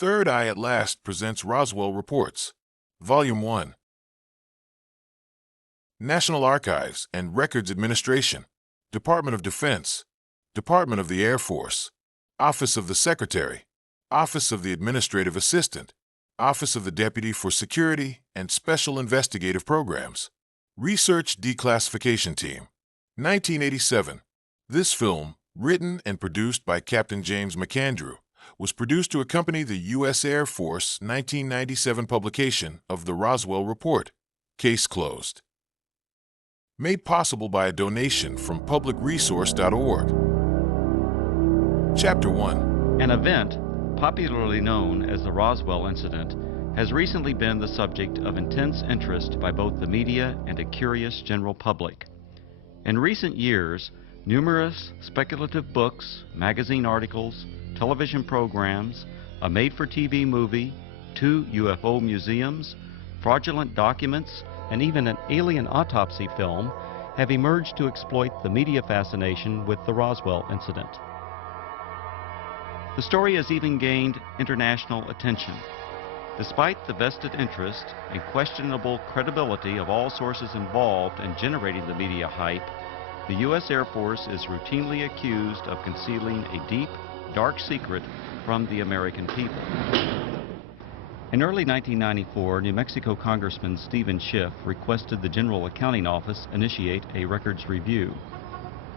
Third Eye at Last presents Roswell Reports, Volume 1. National Archives and Records Administration, Department of Defense, Department of the Air Force, Office of the Secretary, Office of the Administrative Assistant, Office of the Deputy for Security and Special Investigative Programs, Research Declassification Team, 1987. This film, written and produced by Captain James MacAndrew, was produced to accompany the U.S. Air Force 1997 publication of the Roswell Report. Case closed. Made possible by a donation from publicresource.org. Chapter 1. An event, popularly known as the Roswell Incident, has recently been the subject of intense interest by both the media and a curious general public. In recent years, numerous speculative books, magazine articles, television programs, a made-for-TV movie, 2 UFO museums, fraudulent documents, and even an alien autopsy film have emerged to exploit the media fascination with the Roswell incident. The story has even gained international attention. Despite the vested interest and questionable credibility of all sources involved in generating the media hype, the U.S. Air Force is routinely accused of concealing a deep, dark secret from the American people. In early 1994, New Mexico Congressman Stephen Schiff requested the General Accounting Office initiate a records review.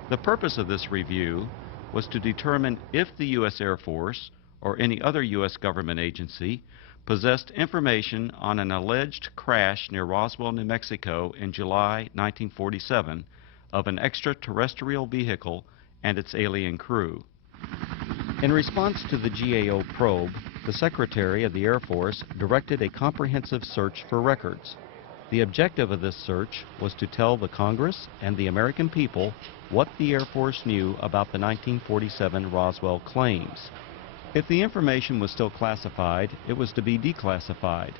The purpose of this review was to determine if the U.S. Air Force or any other U.S. government agency possessed information on an alleged crash near Roswell, New Mexico in July 1947 of an extraterrestrial vehicle and its alien crew. In response to the GAO probe, the Secretary of the Air Force directed a comprehensive search for records. The objective of this search was to tell the Congress and the American people what the Air Force knew about the 1947 Roswell claims. If the information was still classified, it was to be declassified.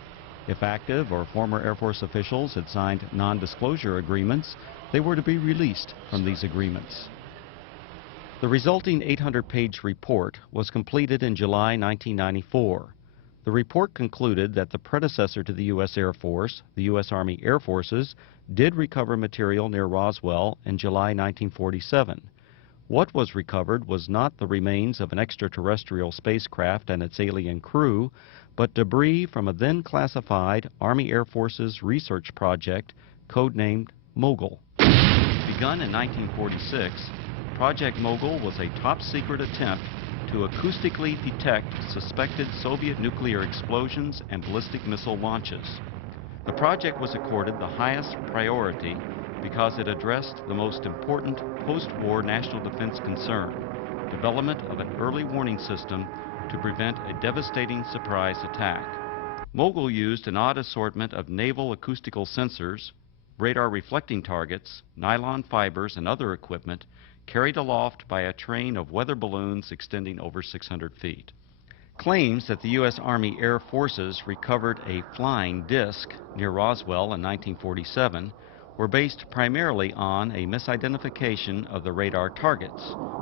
If active or former Air Force officials had signed non-disclosure agreements, they were to be released from these agreements. The resulting 800-page report was completed in July 1994. The report concluded that the predecessor to the U.S. Air Force, the U.S. Army Air Forces, did recover material near Roswell in July 1947. What was recovered was not the remains of an extraterrestrial spacecraft and its alien crew, but debris from a then classified Army Air Forces research project codenamed Mogul. Begun in 1946, Project Mogul was a top-secret attempt to acoustically detect suspected Soviet nuclear explosions and ballistic missile launches. The project was accorded the highest priority because it addressed the most important post-war national defense concern, development of an early warning system to prevent a devastating surprise attack. Mogul used an odd assortment of naval acoustical sensors, radar reflecting targets, nylon fibers, and other equipment carried aloft by a train of weather balloons extending over 600 feet. Claims that the U.S. Army Air Forces recovered a flying disc near Roswell in 1947 were based primarily on a misidentification of the radar targets,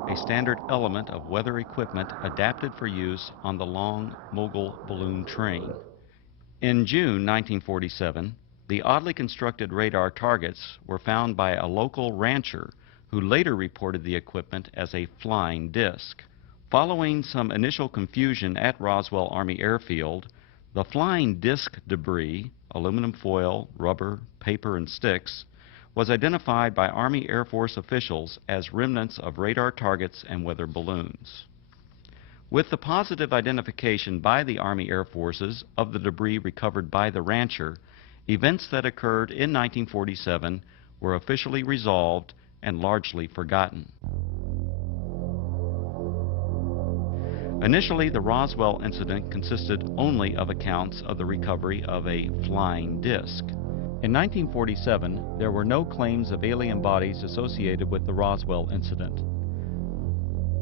a standard element of weather equipment adapted for use on the long Mogul balloon train. In June 1947, the oddly constructed radar targets were found by a local rancher who later reported the equipment as a flying disc. Following some initial confusion at Roswell Army Airfield, the flying disc debris, aluminum foil, rubber, paper, and sticks, was identified by Army Air Force officials as remnants of radar targets and weather balloons. With the positive identification by the Army Air Forces of the debris recovered by the rancher, events that occurred in 1947 were officially resolved and largely forgotten. Initially, the Roswell incident consisted only of accounts of the recovery of a flying disc. In 1947, there were no claims of alien bodies associated with the Roswell incident.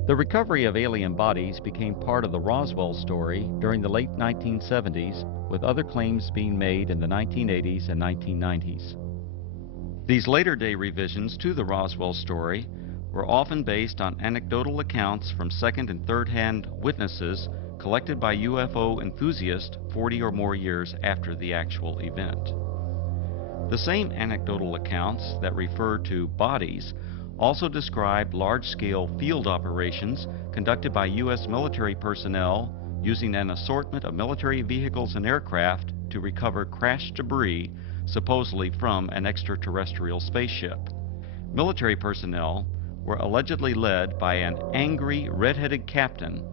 The recovery of alien bodies became part of the Roswell story during the late 1970s, with other claims being made in the 1980s and 1990s. These later-day revisions to the Roswell story were often based on anecdotal accounts from second- and third-hand witnesses collected by UFO enthusiasts 40 or more years after the actual event. The same anecdotal accounts that refer to bodies also describe large-scale field operations conducted by U.S. military personnel using an assortment of military vehicles and aircraft to recover crashed debris, supposedly from an extraterrestrial spaceship. Military personnel were allegedly led by an angry, red-headed captain,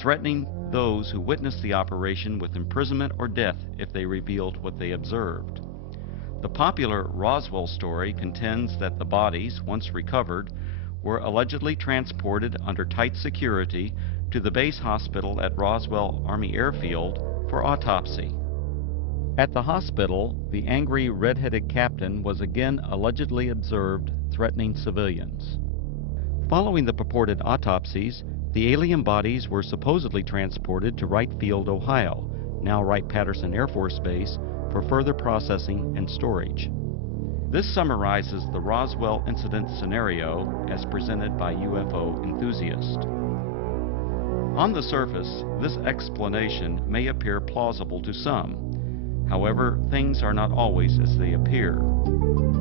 threatening those who witnessed the operation with imprisonment or death if they revealed what they observed. The popular Roswell story contends that the bodies, once recovered, were allegedly transported under tight security to the base hospital at Roswell Army Airfield for autopsy. At the hospital, the angry red-headed captain was again allegedly observed threatening civilians. Following the purported autopsies, the alien bodies were supposedly transported to Wright Field, Ohio, now Wright-Patterson Air Force Base, for further processing and storage. This summarizes the Roswell incident scenario as presented by UFO enthusiasts. On the surface, this explanation may appear plausible to some. However, things are not always as they appear.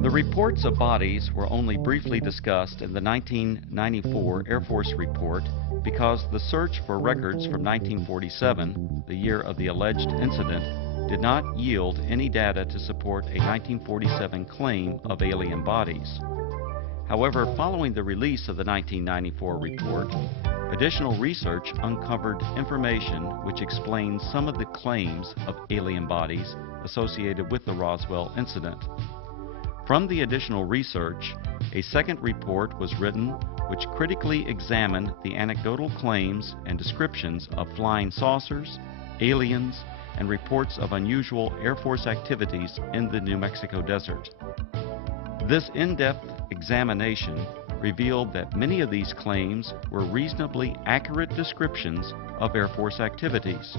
The reports of bodies were only briefly discussed in the 1994 Air Force report because the search for records from 1947, the year of the alleged incident, did not yield any data to support a 1947 claim of alien bodies. However, following the release of the 1994 report, additional research uncovered information which explains some of the claims of alien bodies associated with the Roswell incident. From the additional research, a second report was written which critically examined the anecdotal claims and descriptions of flying saucers, aliens, and reports of unusual Air Force activities in the New Mexico desert. This in-depth examination revealed that many of these claims were reasonably accurate descriptions of Air Force activities.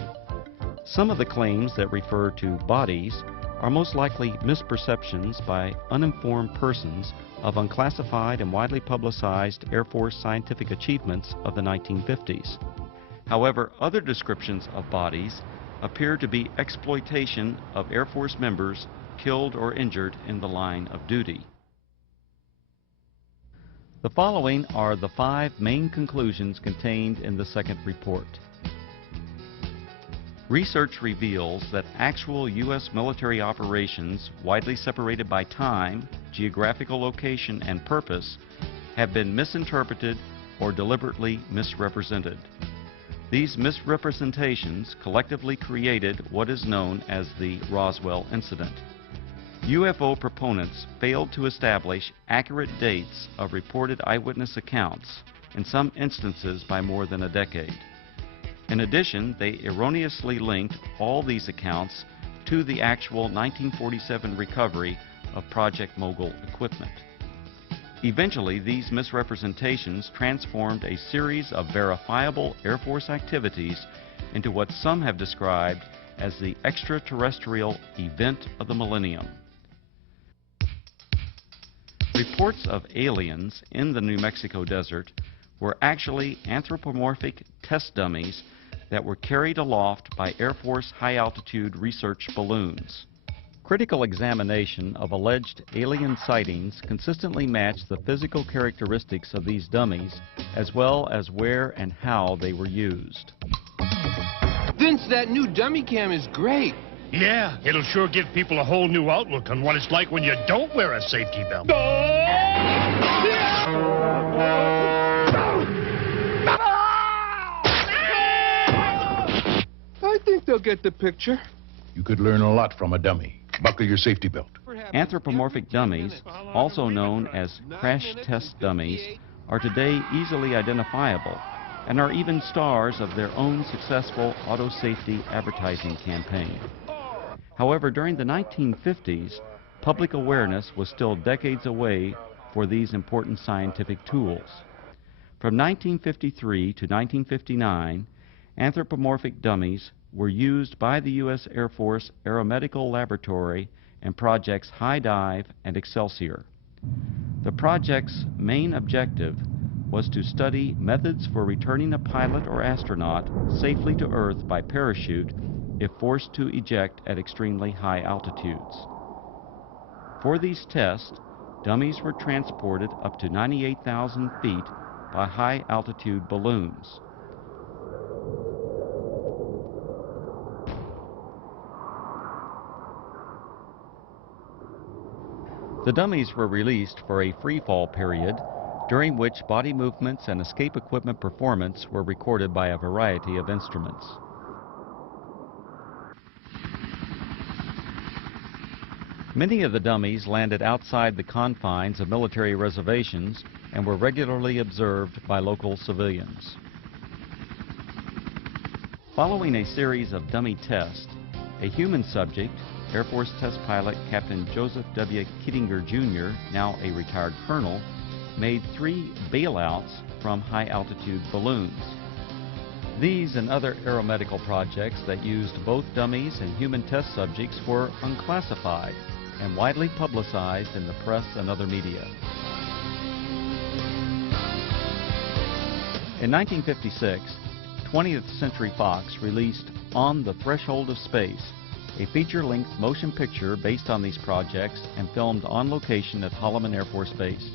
Some of the claims that refer to bodies are most likely misperceptions by uninformed persons of unclassified and widely publicized Air Force scientific achievements of the 1950s. However, other descriptions of bodies appear to be exploitation of Air Force members killed or injured in the line of duty. The following are the 5 main conclusions contained in the second report. Research reveals that actual U.S. military operations, widely separated by time, geographical location, and purpose, have been misinterpreted or deliberately misrepresented. These misrepresentations collectively created what is known as the Roswell incident. UFO proponents failed to establish accurate dates of reported eyewitness accounts, in some instances by more than a decade. In addition, they erroneously linked all these accounts to the actual 1947 recovery of Project Mogul equipment. Eventually, these misrepresentations transformed a series of verifiable Air Force activities into what some have described as the extraterrestrial event of the millennium. Reports of aliens in the New Mexico desert were actually anthropomorphic test dummies that were carried aloft by Air Force high-altitude research balloons. Critical examination of alleged alien sightings consistently matched the physical characteristics of these dummies, as well as where and how they were used. Vince, that new dummy cam is great. Yeah, it'll sure give people a whole new outlook on what it's like when you don't wear a safety belt. I think they'll get the picture. You could learn a lot from a dummy. Buckle your safety belt. Anthropomorphic dummies, also known as crash test dummies, are today easily identifiable and are even stars of their own successful auto safety advertising campaign. However, during the 1950s, public awareness was still decades away for these important scientific tools. From 1953 to 1959, anthropomorphic dummies were used by the U.S. Air Force Aeromedical Laboratory in projects High Dive and Excelsior. The project's main objective was to study methods for returning a pilot or astronaut safely to Earth by parachute if forced to eject at extremely high altitudes. For these tests, dummies were transported up to 98,000 feet by high-altitude balloons. The dummies were released for a free-fall period, during which body movements and escape equipment performance were recorded by a variety of instruments. Many of the dummies landed outside the confines of military reservations and were regularly observed by local civilians. Following a series of dummy tests, a human subject, Air Force test pilot Captain Joseph W. Kittinger, Jr., now a retired colonel, made 3 bailouts from high-altitude balloons. These and other aeromedical projects that used both dummies and human test subjects were unclassified and widely publicized in the press and other media. In 1956, 20th Century Fox released On the Threshold of Space, a feature-length motion picture based on these projects and filmed on location at Holloman Air Force Base.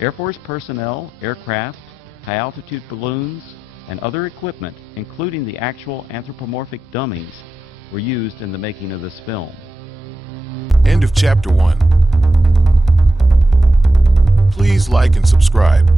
Air Force personnel, aircraft, high-altitude balloons, and other equipment, including the actual anthropomorphic dummies, were used in the making of this film. End of Chapter 1. Please like and subscribe.